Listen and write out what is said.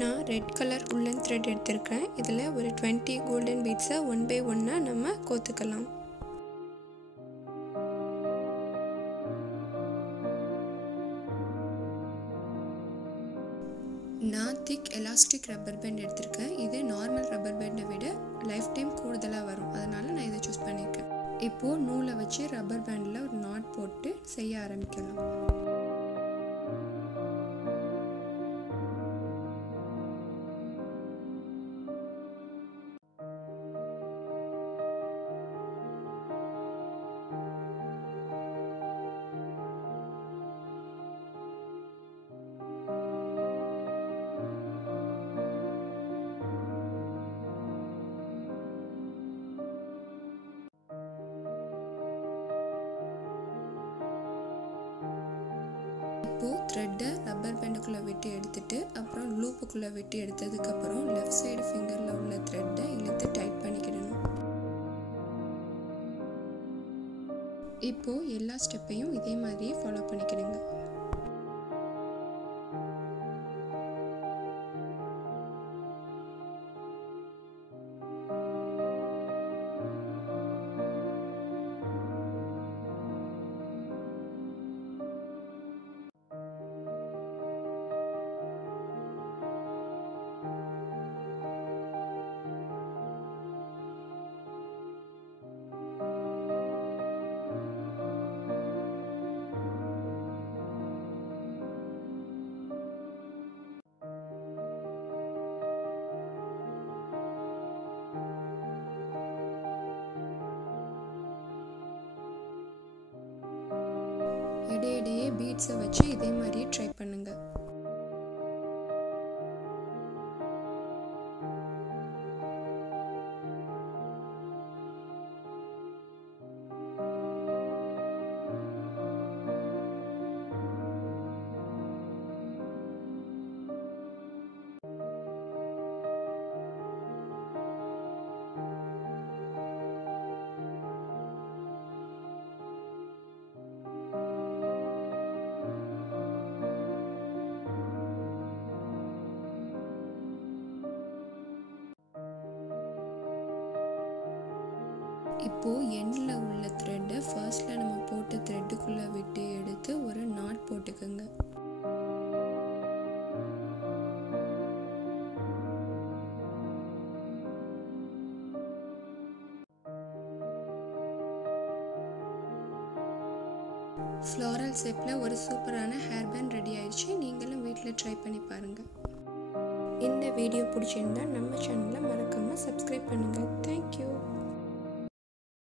நான் red colour உள்ளன் thread எடுத்திருக்கேன். இதில் ஒரு 20 கோல்டன் பீட்ஸை 1 by 1 நம்ம கோத்துக்கலாம். நான் திக் எலாஸ்டிக் ரப்பர் பேண்ட் எடுத்திருக்கேன். இது நார்மல் ரப்பர் பேண்டை விட லைஃப் டைம் கூடுதலாக வரும், அதனால் நான் இதை சூஸ் பண்ணியிருக்கேன். இப்போது நூலை வச்சு ரப்பர் பேண்டில் ஒரு நாட் போட்டு செய்ய ஆரம்பிக்கலாம். இப்போது த்ரெட்டை ரப்பர் பேண்டுக்குள்ளே விட்டு எடுத்துட்டு அப்புறம் லூப்புக்குள்ளே விட்டு எடுத்ததுக்கப்புறம் லெஃப்ட் சைடு ஃபிங்கரில் உள்ள த்ரெட்டை இழுத்து டைட் பண்ணிக்கிடணும். இப்போது எல்லா ஸ்டெப்பையும் இதே மாதிரியே ஃபாலோ பண்ணிக்கிடுங்க. இடையிடையே பீட்ஸை வச்சு இதே மாதிரியே ட்ரை பண்ணுங்க. இப்போது எண்டில் உள்ள த்ரெட்டை ஃபர்ஸ்ட்டில் நம்ம போட்ட த்ரெட்டுக்குள்ளே விட்டு எடுத்து ஒரு நாட் போட்டுக்கோங்க. ஃப்ளோரல் ஷேப்பில் ஒரு சூப்பரான ஹேர் பேண்ட் ரெடி ஆயிடுச்சு. நீங்களும் வீட்டில் ட்ரை பண்ணி பாருங்கள். இந்த வீடியோ பிடிச்சிருந்தா நம்ம சேனலை மறக்காமல் சப்ஸ்கிரைப் பண்ணுங்கள். தேங்க்யூ.